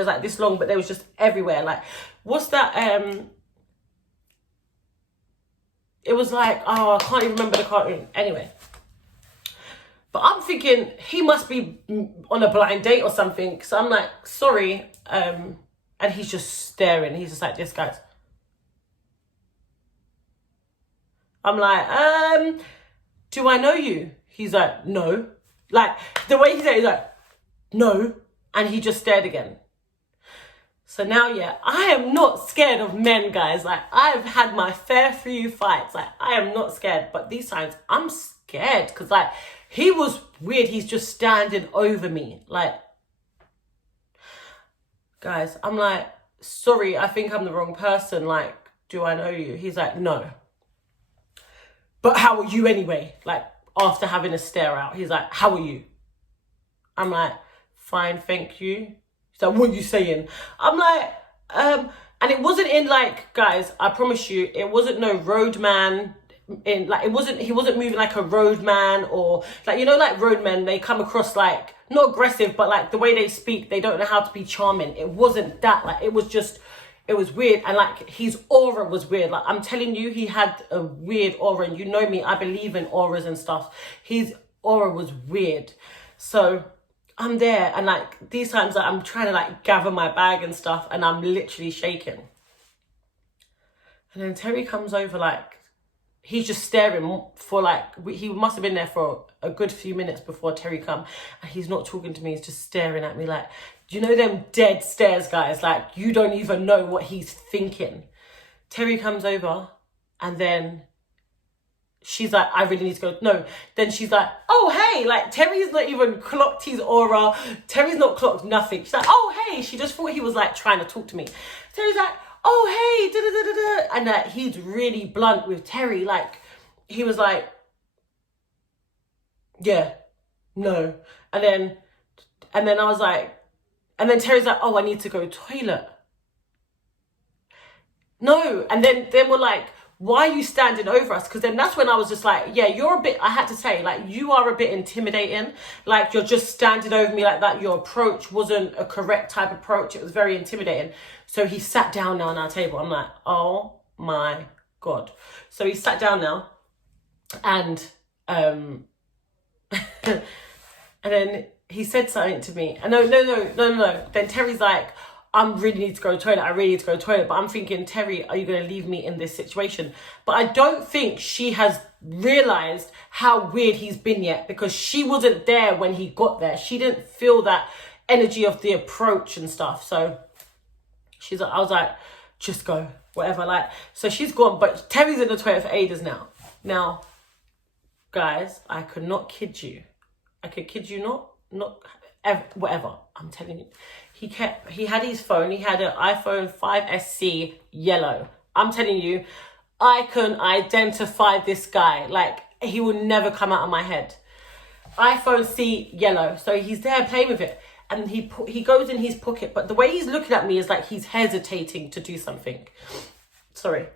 was like this long, but they was just everywhere. Like, what's that? It was like, oh, I can't even remember the cartoon. Anyway. But I'm thinking he must be on a blind date or something. So I'm like, sorry. And he's just staring. He's just like, this guy's. I'm like, do I know you? He's like, no. Like, the way he said it, he's like, no. And he just stared again. So now, yeah, I am not scared of men, guys. Like, I've had my fair few fights. Like, I am not scared. But these times, I'm scared. Because, like, he was weird. He's just standing over me. Like, guys, I'm like, sorry, I think I'm the wrong person. Like, do I know you? He's like, no. But how are you anyway? Like, after having a stare out, he's like, how are you? I'm like, fine, thank you. He's like, what are you saying? I'm like, and it wasn't in like, guys, I promise you, it wasn't no roadman in like, he wasn't moving like a roadman or like, you know, like roadmen, they come across like, not aggressive, but like the way they speak, they don't know how to be charming. It wasn't that, like, it was just, it was weird. And like his aura was weird. Like, I'm telling you, he had a weird aura, and you know me, I believe in auras and stuff. His aura was weird. So I'm there, and like these times like, I'm trying to like gather my bag and stuff, and I'm literally shaking. And then Terry comes over, like, he's just staring for like, he must have been there for a good few minutes before Terry come, and he's not talking to me, he's just staring at me like, do you know them dead stares, guys? Like, you don't even know what he's thinking. Terry comes over, and then she's like, I really need to go. No. Then she's like, oh, hey. Like, Terry's not even clocked his aura. Terry's not clocked nothing. She's like, oh, hey. She just thought he was like trying to talk to me. Terry's like, oh, hey. Da, da, da, da, da. And he's really blunt with Terry. Like, he was like, yeah, no. And then I was like, and then Terry's like, oh, I need to go toilet. No. And then we're like, why are you standing over us? Because then that's when I was just like, yeah, you're a bit, I had to say, like, you are a bit intimidating. Like, you're just standing over me like that. Your approach wasn't a correct type of approach. It was very intimidating. So he sat down now on our table. I'm like, oh my God. So he sat down now, and and then he said something to me. And no. Then Terry's like, I really need to go to the toilet. I really need to go to the toilet. But I'm thinking, Terry, are you going to leave me in this situation? But I don't think she has realised how weird he's been yet, because she wasn't there when he got there. She didn't feel that energy of the approach and stuff. So she's like, I was like, just go, whatever. Like, so she's gone, but Terry's in the toilet for ages now. Now, guys, I could not kid you. I could kid you not ever, whatever. I'm telling you. He had his phone. He had an iPhone 5SC yellow. I'm telling you, I can identify this guy. Like, he will never come out of my head. iPhone C yellow. So he's there playing with it. And he goes in his pocket. But the way he's looking at me is like he's hesitating to do something. Sorry.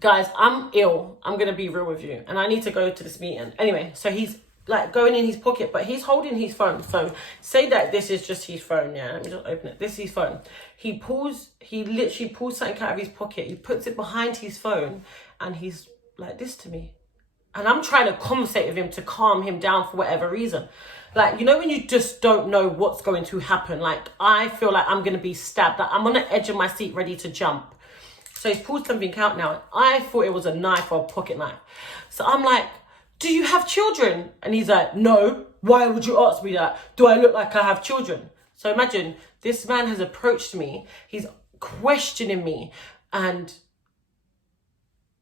Guys, I'm ill. I'm going to be real with you. And I need to go to this meeting. Anyway, so he's like going in his pocket, but he's holding his phone. So say that this is just his phone. Yeah, let me just open it. This is his phone. He literally pulls something out of his pocket. He puts it behind his phone, and he's like this to me. And I'm trying to conversate with him to calm him down for whatever reason. Like, you know, when you just don't know what's going to happen. Like, I feel like I'm going to be stabbed. Like, I'm on the edge of my seat ready to jump. So he's pulled something out now. And I thought it was a knife or a pocket knife. So I'm like, do you have children? And he's like, no. Why would you ask me that? Do I look like I have children? So imagine, this man has approached me. He's questioning me. And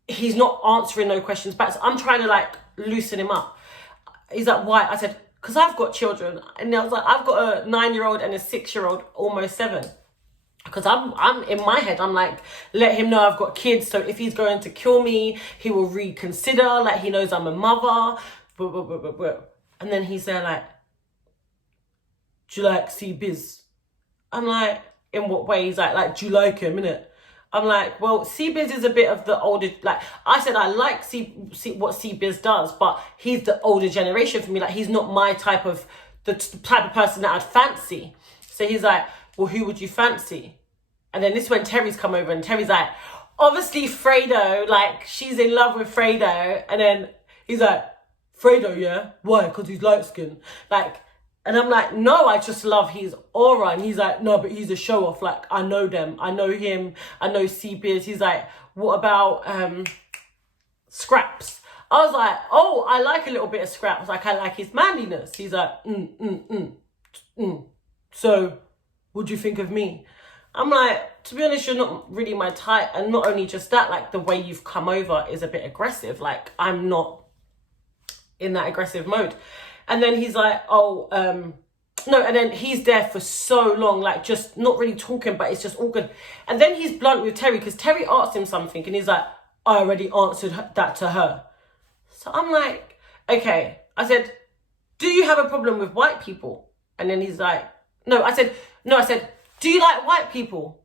he's not answering no questions back. So I'm trying to like loosen him up. He's like, why? I said, because I've got children. And I was like, I've got a 9-year-old and a 6-year-old, almost 7. Because I'm in my head, I'm like, let him know I've got kids. So if he's going to kill me, he will reconsider. Like, he knows I'm a mother. And then he's there like, do you like C-Biz? I'm like, in what way? He's like, do you like him, innit? I'm like, well, C-Biz is a bit of the older, like, I said I like what C-Biz does, but he's the older generation for me. Like, he's not my type of, the type of person that I'd fancy. So he's like, well, who would you fancy? And then this is when Terry's come over, and Terry's like, obviously Fredo, like, she's in love with Fredo. And then he's like, Fredo, yeah? Why? Because he's light-skinned. Like, and I'm like, no, I just love his aura. And he's like, no, but he's a show-off. Like, I know them. I know him. I know C-Beers. He's like, what about Scraps? I was like, oh, I like a little bit of Scraps. Like, I like his manliness. He's like, So, what do you think of me? I'm like, to be honest, you're not really my type. And not only just that, like, the way you've come over is a bit aggressive. Like, I'm not in that aggressive mode. And then he's like, oh, no. And then he's there for so long, like, just not really talking, but it's just all good. And then he's blunt with Terry, because Terry asked him something, and he's like, I already answered that to her. So I'm like, okay. I said, do you have a problem with white people? And then he's like, no. I said, do you like white people?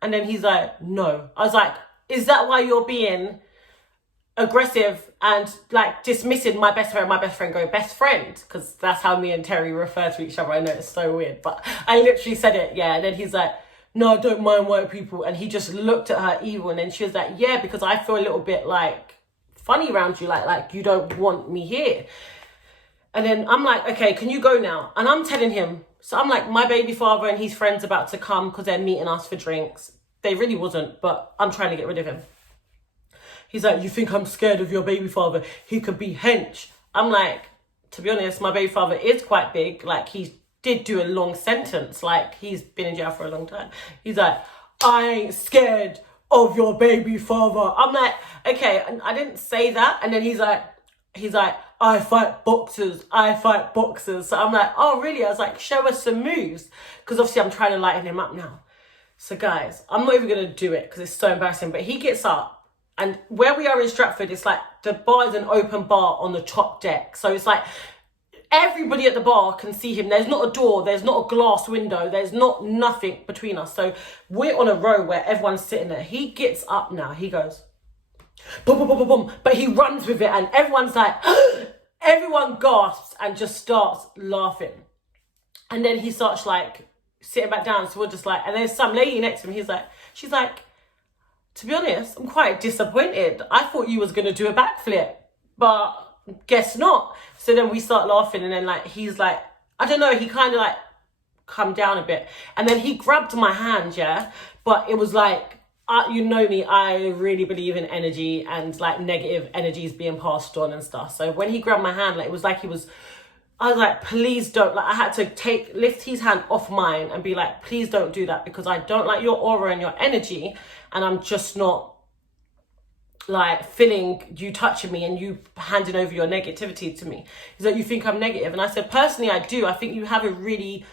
And then he's like, no. I was like, is that why you're being aggressive and like dismissing my best friend go best friend? Because that's how me and Terry refer to each other. I know it's so weird, but I literally said it. Yeah. And then he's like, no, I don't mind white people. And he just looked at her evil. And then she was like, yeah, because I feel a little bit like funny around you, like you don't want me here. And then I'm like, okay, can you go now? And I'm telling him, so I'm like, my baby father and his friends about to come because they're meeting us for drinks. They really wasn't, but I'm trying to get rid of him. He's like, you think I'm scared of your baby father? He could be hench. I'm like, to be honest, my baby father is quite big. Like, he did do a long sentence. Like, he's been in jail for a long time. He's like, I ain't scared of your baby father. I'm like, okay, and I didn't say that. And then he's like, I fight boxers. So I'm like, oh, really? I was like, show us some moves. Because obviously I'm trying to lighten him up now. So guys, I'm not even going to do it because it's so embarrassing. But he gets up, and where we are in Stratford, it's like the bar is an open bar on the top deck. So it's like everybody at the bar can see him. There's not a door. There's not a glass window. There's not nothing between us. So we're on a row where everyone's sitting there. He gets up now. He goes, boom, boom, boom, boom, boom. But he runs with it, and everyone's like, everyone gasps and just starts laughing. And then he starts like sitting back down. So we're just like, and there's some lady next to him. She's like, to be honest, I'm quite disappointed. I thought you was going to do a backflip, but guess not. So then we start laughing, and then like, he's like, I don't know, he kind of like calmed down a bit. And then he grabbed my hand, yeah? But it was like, you know me, I really believe in energy and like negative energies being passed on and stuff. So when he grabbed my hand, like, it was like I was like, please don't. Like, I had to lift his hand off mine and be like, please don't do that, because I don't like your aura and your energy, and I'm just not like feeling you touching me and you handing over your negativity to me. He's like, you think I'm negative? And I said, personally, I do. I think you have a really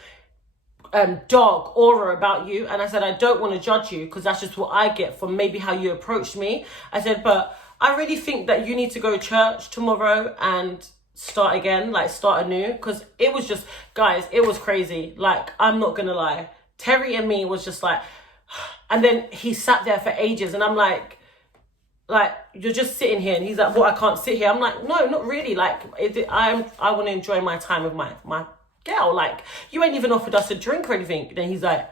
dark aura about you. And I said, I don't want to judge you because that's just what I get from maybe how you approached me. I said, but I really think that you need to go to church tomorrow and start again, like start anew. Because it was just, guys, it was crazy. Like, I'm not going to lie. Terry and me was just like, and then he sat there for ages, and I'm like, you're just sitting here. And he's like, what, I can't sit here? I'm like, no, not really. Like, I want to enjoy my time with my girl. Like, you ain't even offered us a drink or anything. Then he's like,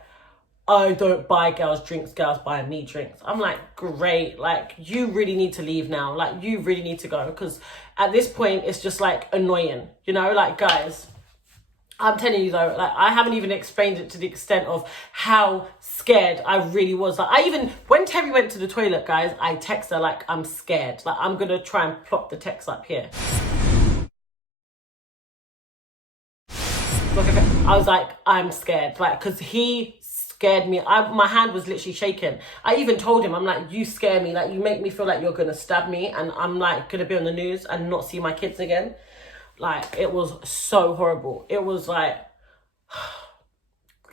I don't buy girls drinks, girls buy me drinks. I'm like, great. Like, you really need to leave now. Like, you really need to go, because at this point it's just like annoying, you know? Like, guys, I'm telling you though, like, I haven't even explained it to the extent of how scared I really was. Like, when Terry went to the toilet, guys, I text her like, I'm scared. Like, I'm gonna try and plop the text up here. I was like, I'm scared, like, because he scared me. My hand was literally shaking. I even told him, I'm like, you scare me. Like, you make me feel like you're gonna stab me, and I'm like gonna be on the news and not see my kids again. Like, it was so horrible. It was like,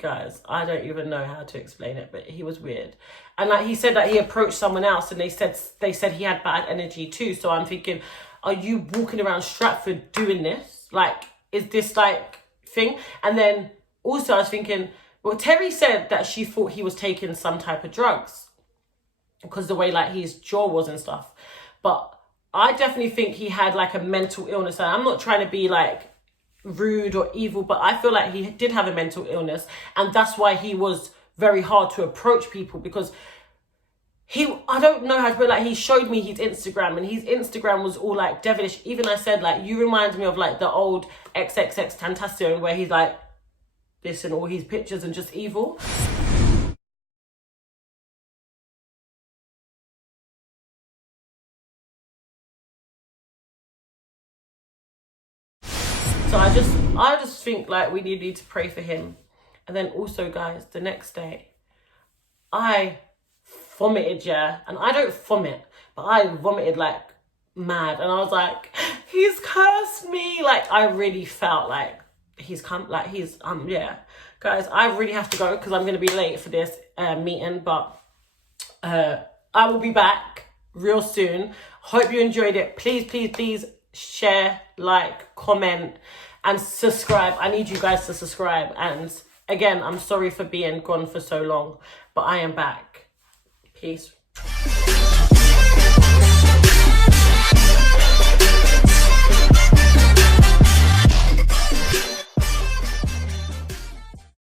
guys, I don't even know how to explain it, but he was weird. And like, he said that he approached someone else, and they said he had bad energy too. So I'm thinking, are you walking around Stratford doing this? Like, is this like thing? And then also I was thinking, well, Terry said that she thought he was taking some type of drugs because the way like his jaw was and stuff. But I definitely think he had like a mental illness. And I'm not trying to be like rude or evil, but I feel like he did have a mental illness, and that's why he was very hard to approach people, because I don't know how to put it, like, he showed me his Instagram, and his Instagram was all like devilish. Even I said, like, you remind me of like the old Xxxcharnyxxx Tentacion, where he's like this and all his pictures and just evil. So I just think like we need to pray for him. And then also, guys, the next day I vomited, yeah, and I don't vomit, but I vomited like mad, and I was like, he's cursed me. Like, I really felt like he's come, like he's yeah, guys, I really have to go because I'm gonna be late for this meeting, but I will be back real soon. Hope you enjoyed it. Please share, like, comment and subscribe. I need you guys to subscribe. And again, I'm sorry for being gone for so long, but I am back. Peace.